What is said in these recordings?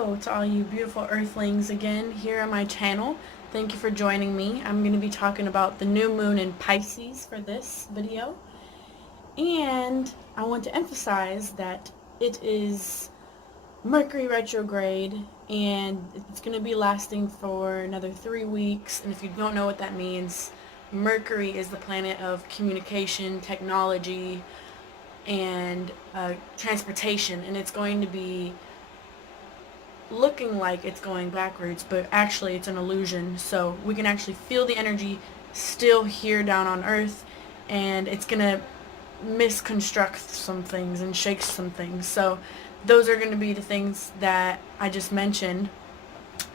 Hello to all you beautiful earthlings again here on my channel. Thank you for joining me. I'm going to be talking about the new moon in Pisces for this video. And I want to emphasize that it is Mercury retrograde and it's going to be lasting for another 3 weeks. And if you don't know what that means, Mercury is the planet of communication, technology, and transportation, and it's going to be looking like it's going backwards, but actually it's an illusion. So we can actually feel the energy still here down on Earth, and it's gonna misconstruct some things and shake some things. So those are going to be the things that I just mentioned: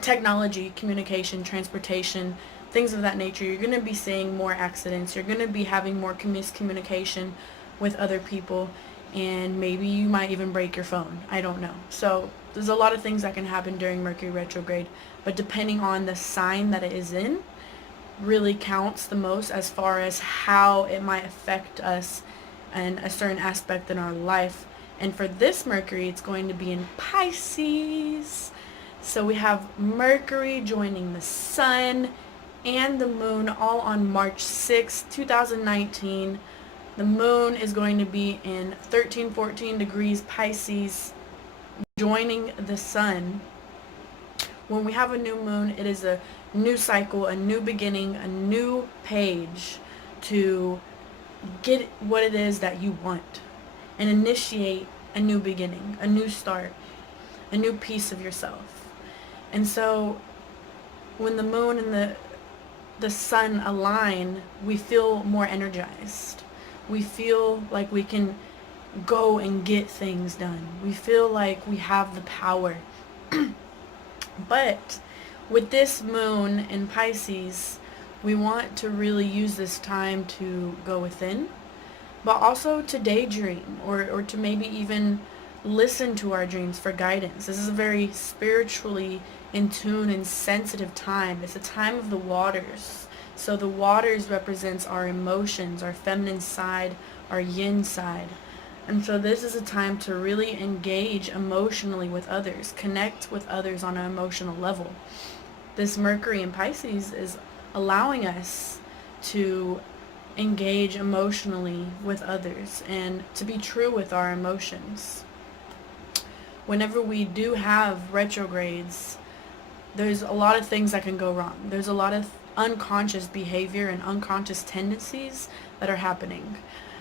technology, communication, transportation, things of that nature. You're going to be seeing more accidents. You're going to be having more miscommunication with other people, and maybe you might even break your phone. I don't know. So there's a lot of things that can happen during Mercury retrograde, but depending on the sign that it is in really counts the most as far as how it might affect us in a certain aspect in our life. And for this Mercury, it's going to be in Pisces. So we have Mercury joining the Sun and the Moon all on March 6, 2019. The Moon is going to be in 13-14 degrees Pisces, joining the Sun. When we have a new moon, it is a new cycle, a new beginning, a new page to get what it is that you want and initiate a new beginning, a new start, a new piece of yourself. And so when the moon and the sun align, we feel more energized. We feel like we can go and get things done. We feel like we have the power. But with this moon in Pisces, we want to really use this time to go within, but also to daydream or to maybe even listen to our dreams for guidance. This is a very spiritually in tune and sensitive time. It's a time of the waters. So the waters represents our emotions, our feminine side, our yin side. And so this is a time to really engage emotionally with others, connect with others on an emotional level. This Mercury in Pisces is allowing us to engage emotionally with others and to be true with our emotions. Whenever we do have retrogrades, there's a lot of things that can go wrong. There's a lot of unconscious behavior and unconscious tendencies that are happening.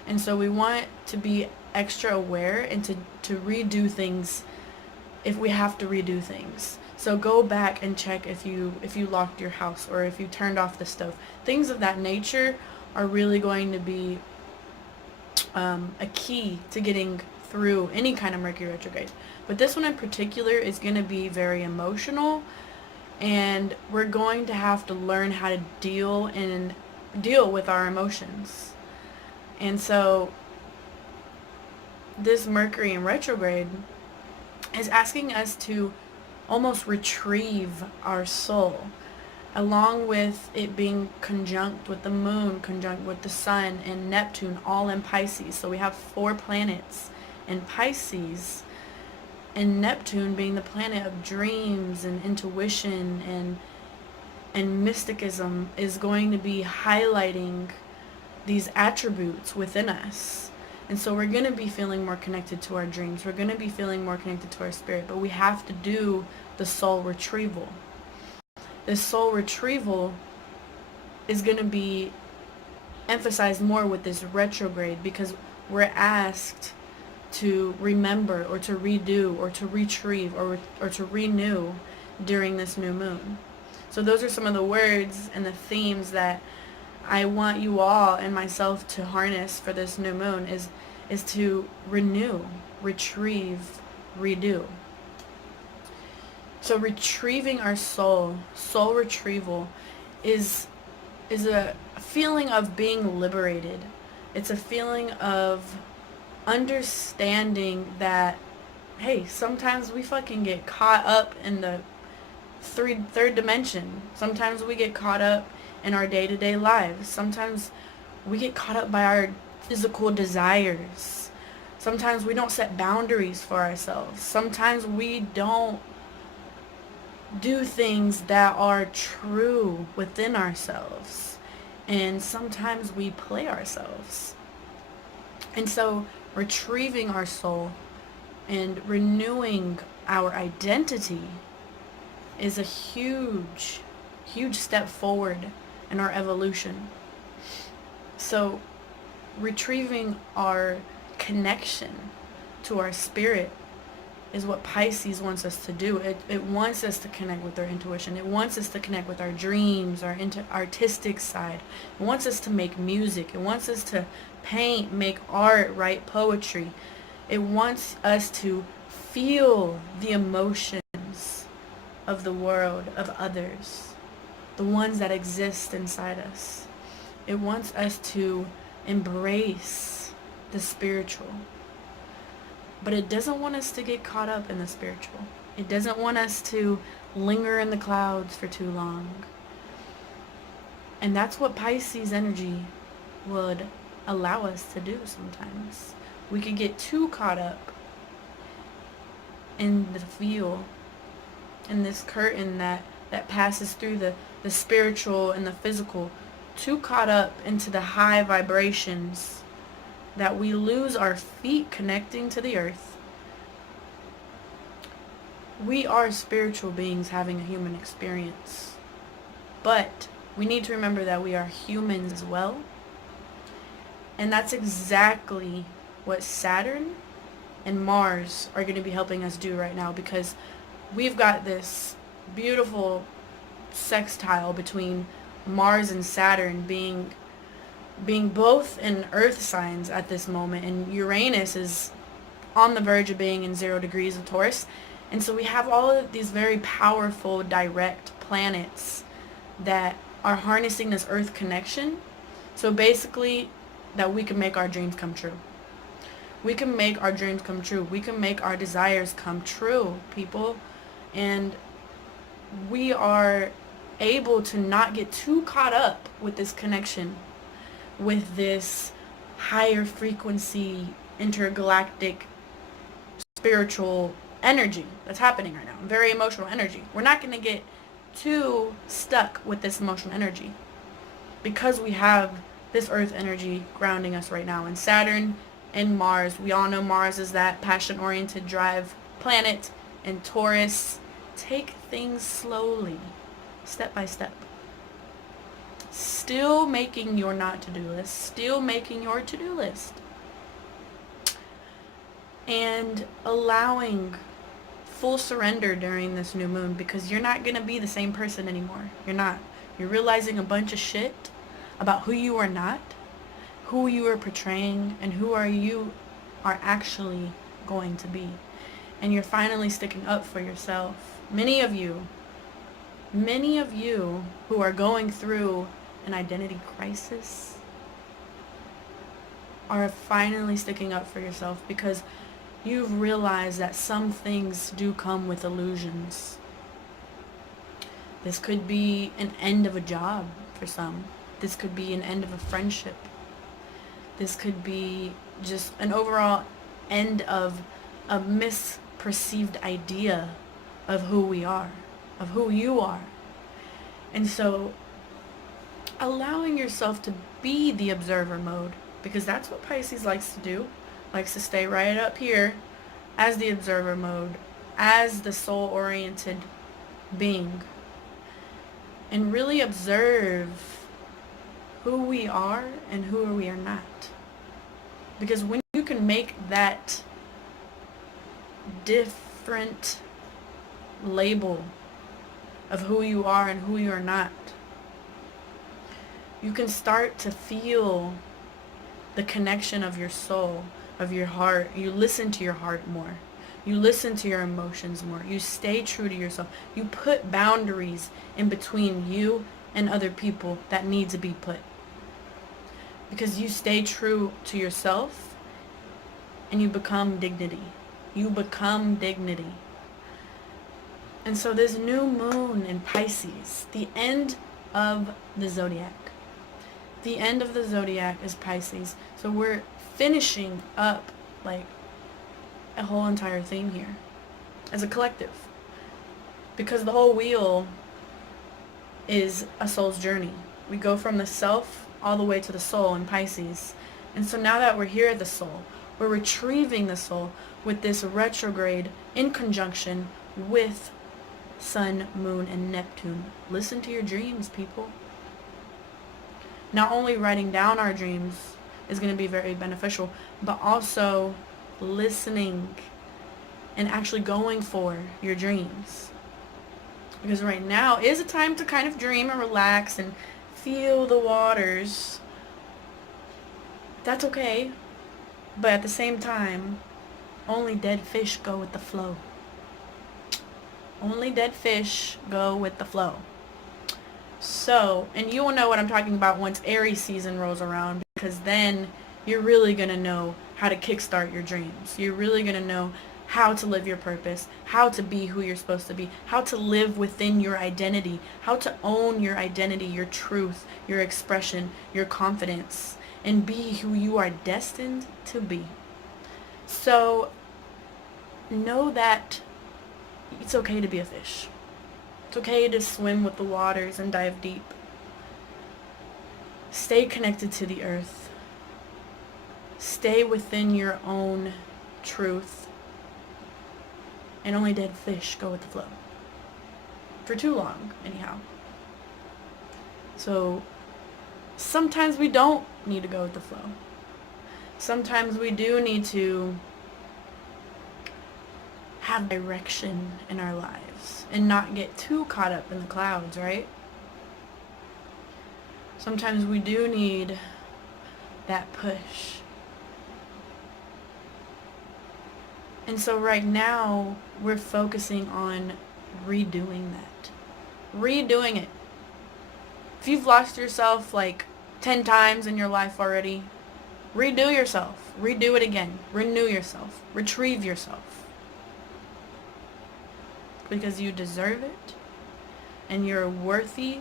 And so we want to be extra aware and to redo things if we have to redo things. So go back and check if you locked your house or if you turned off the stove. Things of that nature are really going to be a key to getting through any kind of Mercury retrograde. But this one in particular is going to be very emotional, and we're going to have to learn how to deal with our emotions. And so this Mercury in retrograde is asking us to almost retrieve our soul, along with it being conjunct with the moon, conjunct with the sun and Neptune, all in Pisces. So we have 4 planets in Pisces, and Neptune being the planet of dreams and intuition and mysticism is going to be highlighting these attributes within us. And so we're going to be feeling more connected to our dreams. We're going to be feeling more connected to our spirit, but we have to do the soul retrieval. This soul retrieval is going to be emphasized more with this retrograde, because we're asked to remember or to redo or to retrieve or to renew during this new moon. So those are some of the words and the themes that I want you all and myself to harness for this new moon is to renew, retrieve, redo. So retrieving our soul retrieval is a feeling of being liberated. It's a feeling of understanding that, hey, sometimes we fucking get caught up in the third dimension. Sometimes we get caught up in our day-to-day lives. Sometimes we get caught up by our physical desires. Sometimes we don't set boundaries for ourselves. Sometimes we don't do things that are true within ourselves. And sometimes we play ourselves. And so retrieving our soul and renewing our identity is a huge, huge step forward in our evolution. So retrieving our connection to our spirit is what Pisces wants us to do. It wants us to connect with our intuition. It wants us to connect with our dreams, our artistic side. It wants us to make music. It wants us to paint, make art, write poetry. It wants us to feel the emotions of the world, of others, the ones that exist inside us. It wants us to embrace the spiritual. But it doesn't want us to get caught up in the spiritual. It doesn't want us to linger in the clouds for too long. And that's what Pisces energy would allow us to do sometimes. We could get too caught up in the feel, in this curtain that passes through the spiritual and the physical, too caught up into the high vibrations that we lose our feet connecting to the earth. We are spiritual beings having a human experience. But we need to remember that we are humans as well. And that's exactly what Saturn and Mars are going to be helping us do right now, because we've got this beautiful sextile between Mars and Saturn being both in earth signs at this moment, and Uranus is on the verge of being in 0 degrees of Taurus. And so we have all of these very powerful direct planets that are harnessing this earth connection, so basically that we can make our dreams come true. We can make our dreams come true. We can make our desires come true, people. And we are able to not get too caught up with this connection, with this higher frequency, intergalactic, spiritual energy that's happening right now. Very emotional energy. We're not going to get too stuck with this emotional energy because we have this earth energy grounding us right now. And Saturn and Mars, we all know Mars is that passion-oriented drive planet, and Taurus, take things slowly, step by step. Still making your not to-do list, still making your to-do list. And allowing full surrender during this new moon, because you're not going to be the same person anymore. You're not. You're realizing a bunch of shit about who you are not, who you are portraying, and who you are actually going to be. And you're finally sticking up for yourself. Many of you who are going through an identity crisis are finally sticking up for yourself, because you've realized that some things do come with illusions. This could be an end of a job for some. This could be an end of a friendship. This could be just an overall end of a misperceived idea of who we are, of who you are. And so allowing yourself to be the observer mode, because that's what Pisces likes to do, likes to stay right up here as the observer mode, as the soul-oriented being, and really observe who we are and who we are not. Because when you can make that different label of who you are and who you are not, you can start to feel the connection of your soul, of your heart. You listen to your heart more. You listen to your emotions more. You stay true to yourself. You put boundaries in between you and other people that need to be put. Because you stay true to yourself and you become dignity. You become dignity. And so this new moon in Pisces, the end of the zodiac. The end of the zodiac is Pisces. So we're finishing up like a whole entire thing here as a collective. Because the whole wheel is a soul's journey. We go from the self all the way to the soul in Pisces. And so now that we're here at the soul, we're retrieving the soul with this retrograde in conjunction with Sun, Moon, and Neptune. Listen to your dreams, people. Not only writing down our dreams is going to be very beneficial, but also listening and actually going for your dreams. Because right now is a time to kind of dream and relax and feel the waters. That's okay. But at the same time, only dead fish go with the flow. Only dead fish go with the flow. So, and you will know what I'm talking about once Aries season rolls around, because then you're really going to know how to kickstart your dreams. You're really going to know how to live your purpose, how to be who you're supposed to be, how to live within your identity, how to own your identity, your truth, your expression, your confidence, and be who you are destined to be. So know that it's okay to be a fish. It's okay to swim with the waters and dive deep. Stay connected to the earth. Stay within your own truth. And only dead fish go with the flow. For too long, anyhow. So sometimes we don't need to go with the flow. Sometimes we do need to have direction in our lives and not get too caught up in the clouds, right? Sometimes we do need that push. And so right now, we're focusing on redoing that. Redoing it. If you've lost yourself like 10 times in your life already, redo yourself. Redo it again. Renew yourself. Retrieve yourself. Because you deserve it. And you're worthy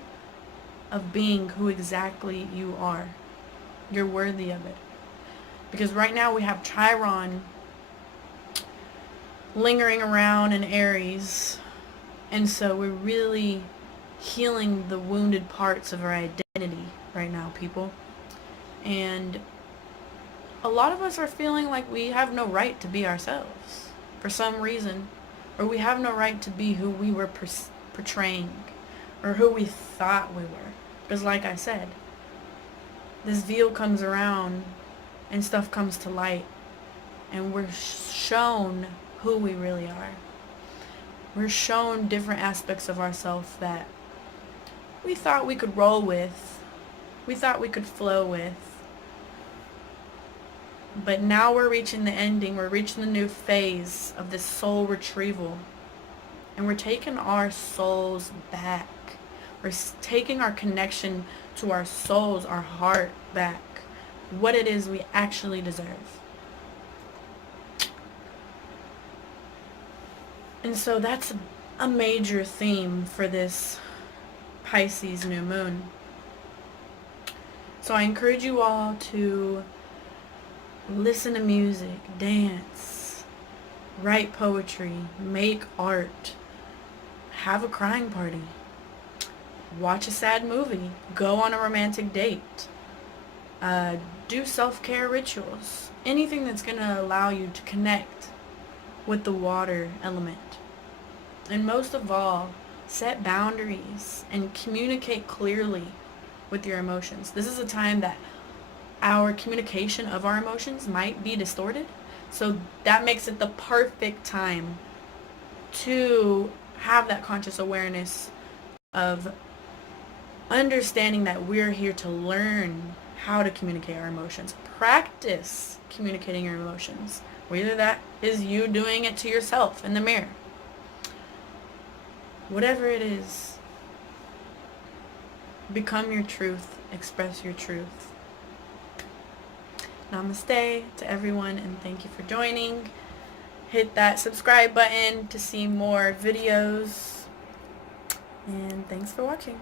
of being who exactly you are. You're worthy of it. Because right now we have Chiron lingering around in Aries, and so we're really healing the wounded parts of our identity right now, people. And a lot of us are feeling like we have no right to be ourselves for some reason, or we have no right to be who we were portraying or who we thought we were. Because like I said, this veil comes around and stuff comes to light, and we're shown who we really are. We're shown different aspects of ourselves that we thought we could roll with, we thought we could flow with. But now we're reaching the ending, we're reaching the new phase of this soul retrieval. And we're taking our souls back. We're taking our connection to our souls, our heart back. What it is we actually deserve. And so that's a major theme for this Pisces new moon. So I encourage you all to listen to music, dance, write poetry, make art, have a crying party, watch a sad movie, go on a romantic date, do self-care rituals, anything that's going to allow you to connect with the water element. And most of all, set boundaries and communicate clearly with your emotions. This is a time that our communication of our emotions might be distorted. So that makes it the perfect time to have that conscious awareness of understanding that we're here to learn how to communicate our emotions. Practice communicating your emotions. Whether that is you doing it to yourself in the mirror. Whatever it is, become your truth, express your truth. Namaste to everyone, and thank you for joining. Hit that subscribe button to see more videos, and thanks for watching.